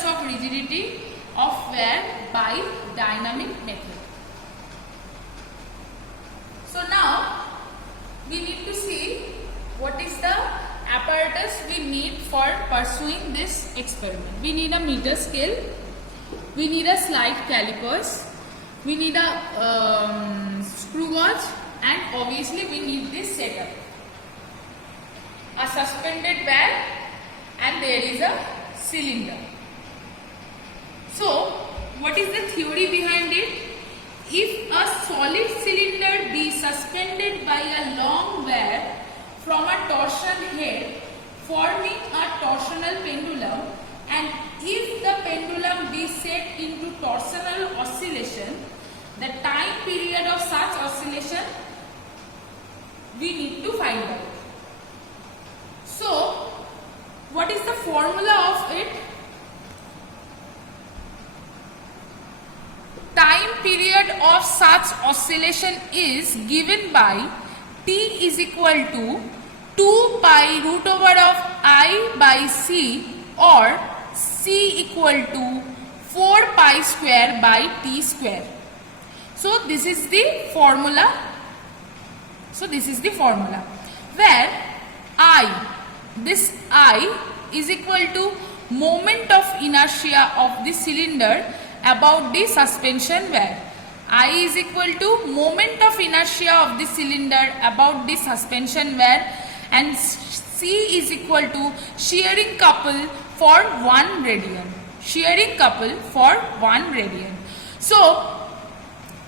modulus of rigidity of wear by dynamic method. So now we need to see what is the apparatus we need for pursuing this experiment. We need a meter scale, we need a slide calipers, we need a screw gauge, and obviously we need this setup. A suspended bag and there is a cylinder. So what is the theory behind it? If a solid cylinder be suspended by a long wire from a torsion head forming a torsional pendulum, and if the pendulum be set into torsional oscillation, the time period of such oscillation we need to find out. So what is the formula of it? Time period of such oscillation is given by T is equal to 2 pi root over of I by C, or C equal to 4 pi square by T square. So this is the formula. Where this I is equal to moment of inertia of the cylinder about the suspension wire. I is equal to moment of inertia of the cylinder about the suspension wire, and C is equal to shearing couple for 1 radian. So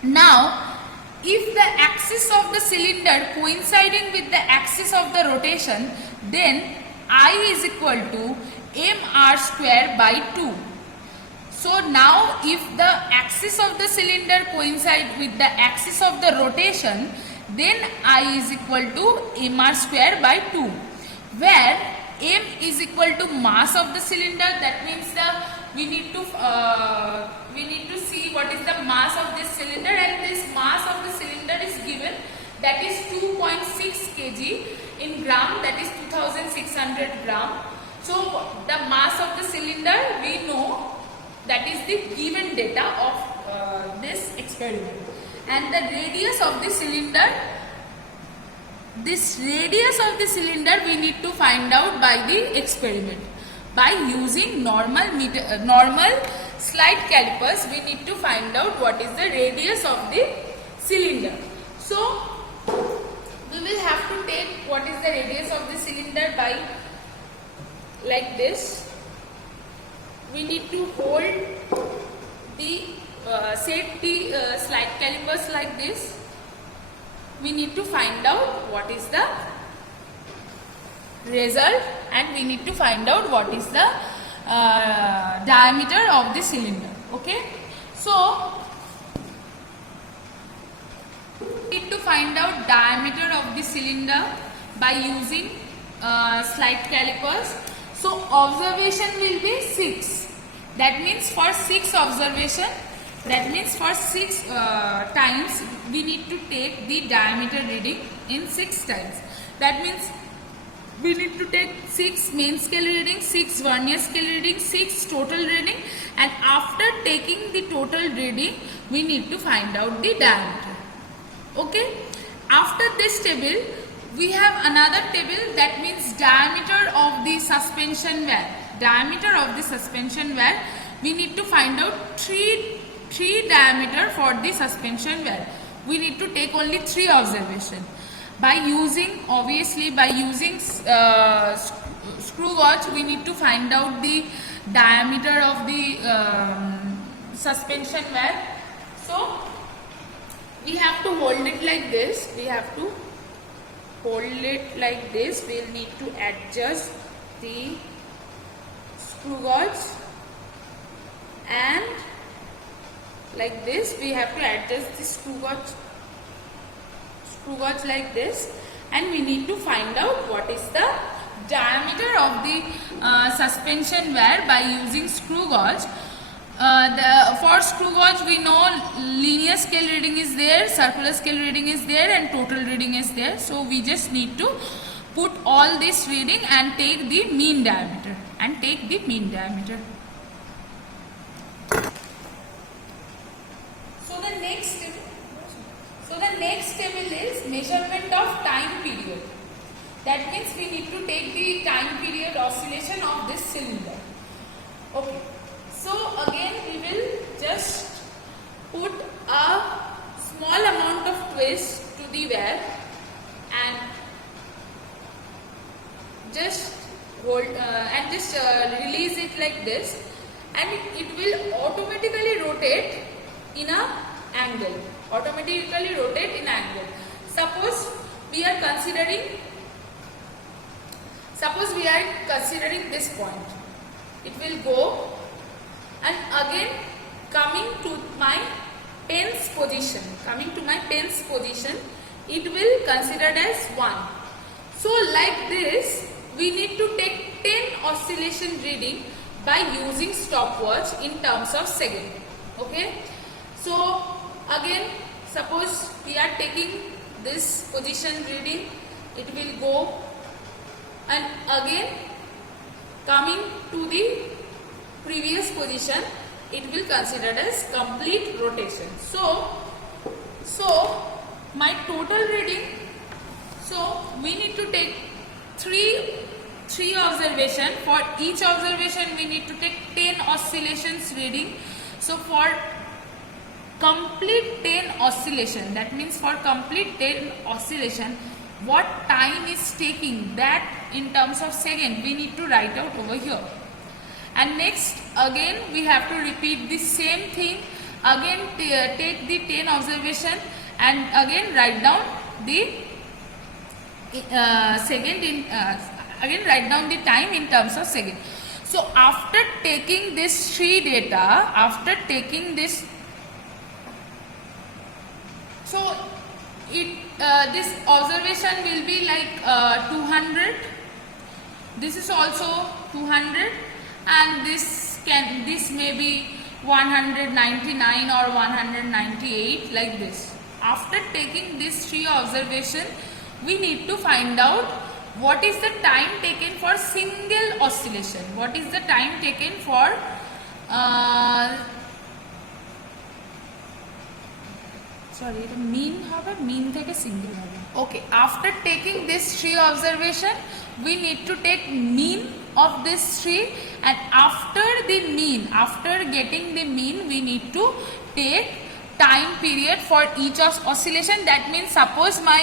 now if the axis of the cylinder coinciding with the axis of the rotation, then I is equal to mr square by 2. So now if the axis of the cylinder coincide with the axis of the rotation, then I is equal to mr square by 2, where m is equal to mass of the cylinder. That means we need to see what is the mass of this cylinder, and this mass of the cylinder is given, that is 2.6 kg in gram, that is 2600 gram. So the mass of the cylinder we know, that is the given data of this experiment. And the radius of the cylinder, we need to find out by the experiment. By using normal slide calipers, we need to find out what is the radius of the cylinder. So we will have to take what is the radius of the cylinder by like this. We need to hold the set the slide calipers like this. We need to find out what is the result, and we need to find out what is the diameter of the cylinder. Okay, so we need to find out diameter of the cylinder by using slide calipers. So observation will be 6. That means for 6 observation, times we need to take the diameter reading in 6 times. That means we need to take 6 main scale reading, 6 vernier scale reading, 6 total reading, and after taking the total reading, we need to find out the diameter. Okay. After this table, we have another table, that means diameter of the suspension wire. We need to find out 3 diameter for the suspension wire. We need to take only 3 observation. By using screw gauge, we need to find out the diameter of the suspension wire. So we have to hold it like this. We'll need to adjust the screw gauge, and like this we have to adjust the screw gauge like this, and we need to find out what is the diameter of the suspension wire by using screw gauge. For screw gauge, we know linear scale reading is there, circular scale reading is there, and total reading is there. So we just need to put all this reading and take the mean diameter. table is measurement of time period. That means we need to take the time period oscillation of this cylinder. Okay. So again we will just put a small amount of twist to the wire and just hold and just release it like this, and it will automatically rotate in a angle. Automatically rotate in angle. Suppose we are considering this point. It will go and again coming to my tens position. It will considered as 1. So like this, we need to take 10 oscillation reading by using stopwatch in terms of second. Okay. So again, suppose we are taking this position reading, it will go and again coming to the previous position, it will considered as complete rotation. So my total reading, so we need to take three observation. For each observation we need to take 10 oscillations reading. So for complete 10 oscillation, that means for complete 10 oscillation, what time is taking, that in terms of second we need to write out over here. And next again we have to repeat the same thing. Again take the 10 observation and again write down the again write down the time in terms of second. So after taking this three data, so this observation will be like 200. This is also 200, and this may be 199 or 198, like this. After taking these three observation, we need to find out what is the time taken for single oscillation. What is the time taken for mean থেকে single হবে. Okay, after taking this three observation, we need to take mean of this three, and after getting the mean, we need to take time period for each oscillation. That means suppose my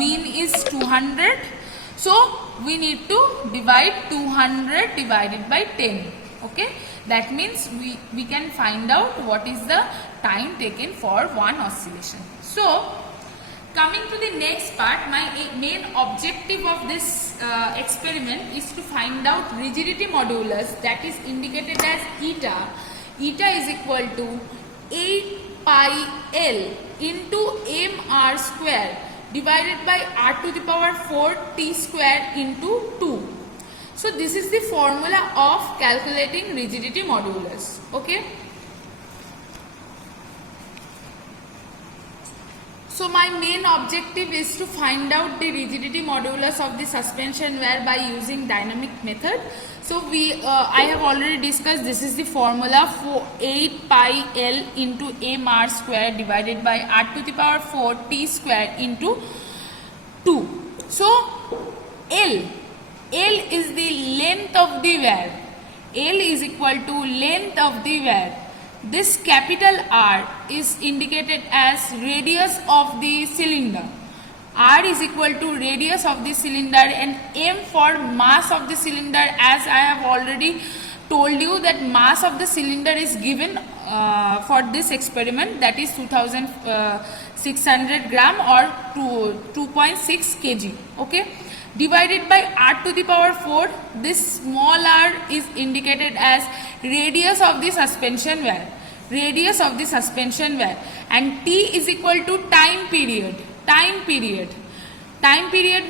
mean is 200, so we need to divide 200 divided by 10. Okay, that means we can find out what is the time taken for one oscillation. So coming to the next part, my main objective of this experiment is to find out rigidity modulus, that is indicated as eta. Eta is equal to 8 pi L into mr square divided by r to the power 4 t square into 2. So this is the formula of calculating rigidity modulus. Okay. So my main objective is to find out the rigidity modulus of the suspension wire by using dynamic method. So I have already discussed, this is the formula for 8 pi L into mr square divided by r to the power 4 t square into 2. So L is the length of the wire. L is equal to length of the wire. This capital R is indicated as radius of the cylinder. R is equal to radius of the cylinder, and M for mass of the cylinder, as I have already told you that mass of the cylinder is given for this experiment, that is 2600 gram or 2.6 kg. Okay, divided by r to the power 4. This small r is indicated as radius of the suspension wire. Radius of the suspension wire, and T is equal to time period. Time period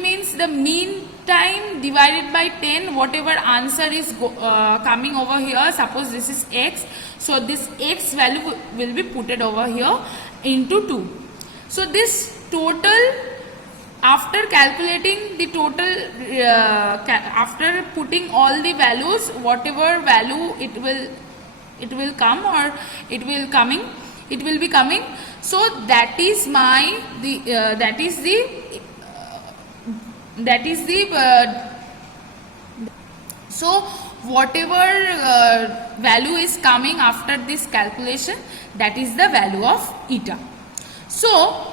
means the mean time divided by 10, whatever answer is coming over here. Suppose this is x, so this x value will be put over here into 2. So this total, after calculating the total, after putting all the values, whatever value it will come or it will coming, it will be coming. So that is my that is the so whatever value is coming after this calculation, that is the value of eta. So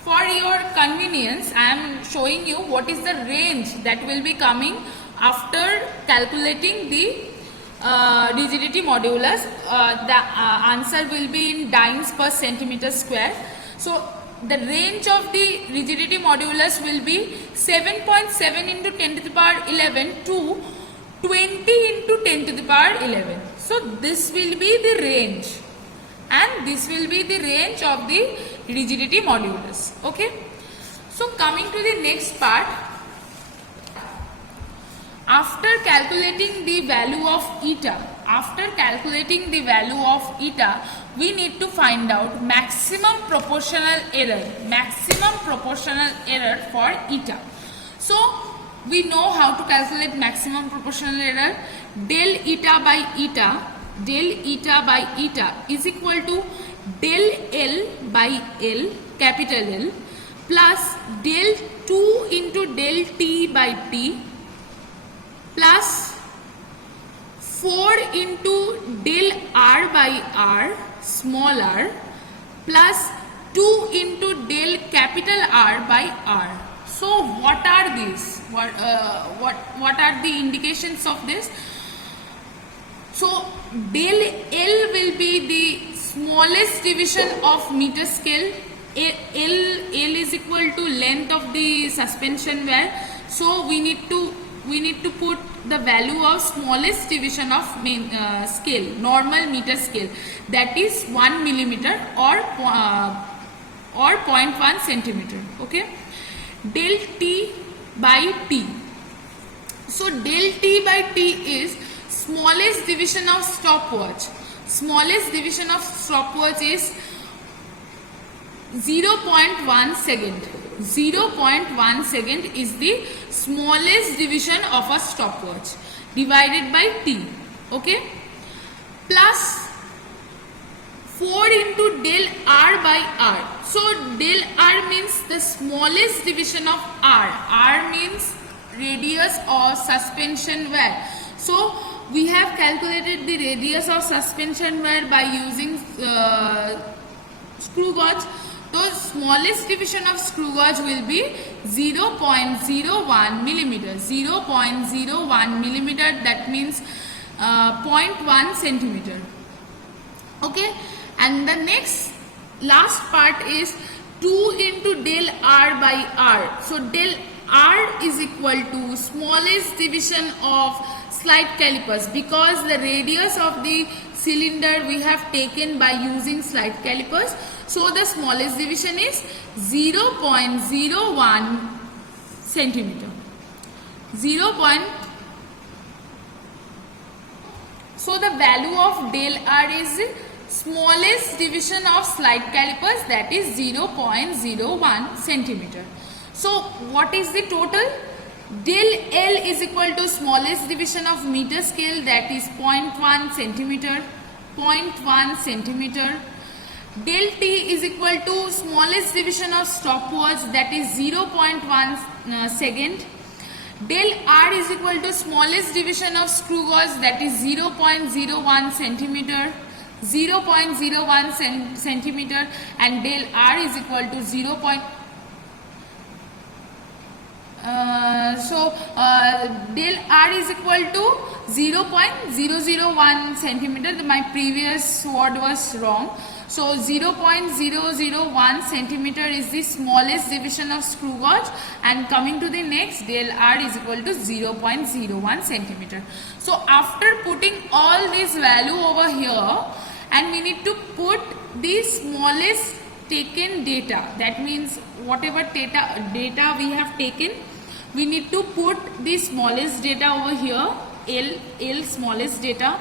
for your convenience, I am showing you what is the range that will be coming after calculating the rigidity modulus. The answer will be in dynes per centimeter square. So the range of the rigidity modulus will be 7.7 into 10 to the power 11 to 20 into 10 to the power 11. So this will be the range, and this will be the range of the rigidity modulus. Okay. So coming to the next part, after calculating the value of eta, we need to find out maximum proportional error for eta. So we know how to calculate maximum proportional error. Del eta by eta is equal to del L by L, capital L, plus del 2 into del T by T, plus 4 into del R by R, small r, plus 2 into del capital R by R. So what are these? What are the indications of this? So del L will be the smallest division of meter scale. L is equal to length of the suspension wear. So we need to put the value of smallest division of scale, normal meter scale, that is 1 millimeter or 0.1 centimeter. Okay. Del T by T. So del T by T is smallest division of stopwatch. Smallest division of stopwatch is 0.1 second. 0.1 second is the smallest division of a stopwatch, divided by T. Okay. Plus 4 into del R by R. So del R means the smallest division of R. R means radius of suspension wear. So we have calculated the radius of suspension wear by using screw gauge. So smallest division of screw gauge will be 0.01 millimeter. 0.01 millimeter, that means 0.1 centimeter. Okay. And the last part is 2 into del R by R. So del R is equal to smallest division of slide calipers, because the radius of the cylinder we have taken by using slide calipers. So the smallest division is 0.01 centimeter. So the value of del R is smallest division of slide calipers, that is 0.01 centimeter. So what is the total? Del L is equal to smallest division of meter scale, that is 0.1 centimeter. 0.1 centimeter. Del T is equal to smallest division of stopwatch, that is 0.1 second. Del R is equal to smallest division of screw gauge, that is 0.01 centimeter. 0.01 centimeter, and del R is equal to 0. Del R is equal to 0.001 centimeter. My previous word was wrong. So 0.001 centimeter is the smallest division of screw gauge, and coming to the next, del R is equal to 0.01 centimeter. So after putting all this value over here, and we need to put the smallest taken data, that means whatever data we have taken, we need to put the smallest data over here. L smallest data,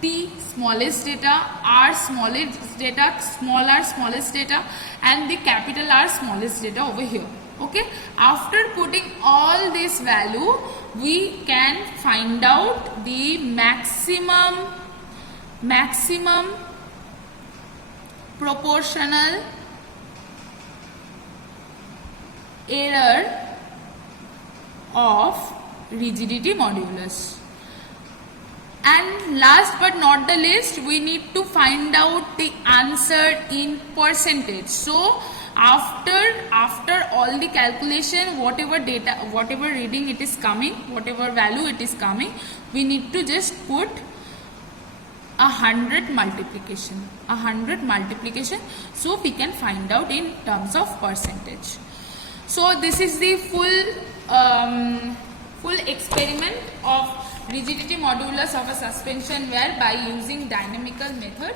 T smallest data, R smallest data, small r smallest data, and the capital R smallest data over here. Okay. After putting all this value, we can find out the maximum proportional error of rigidity modulus. And last but not the least, we need to find out the answer in percentage. So after all the calculation, whatever data, whatever reading it is coming, whatever value it is coming, we need to just put 100 multiplication, so we can find out in terms of percentage. So this is the full experiment of rigidity modulus of a suspension wire by using dynamical method.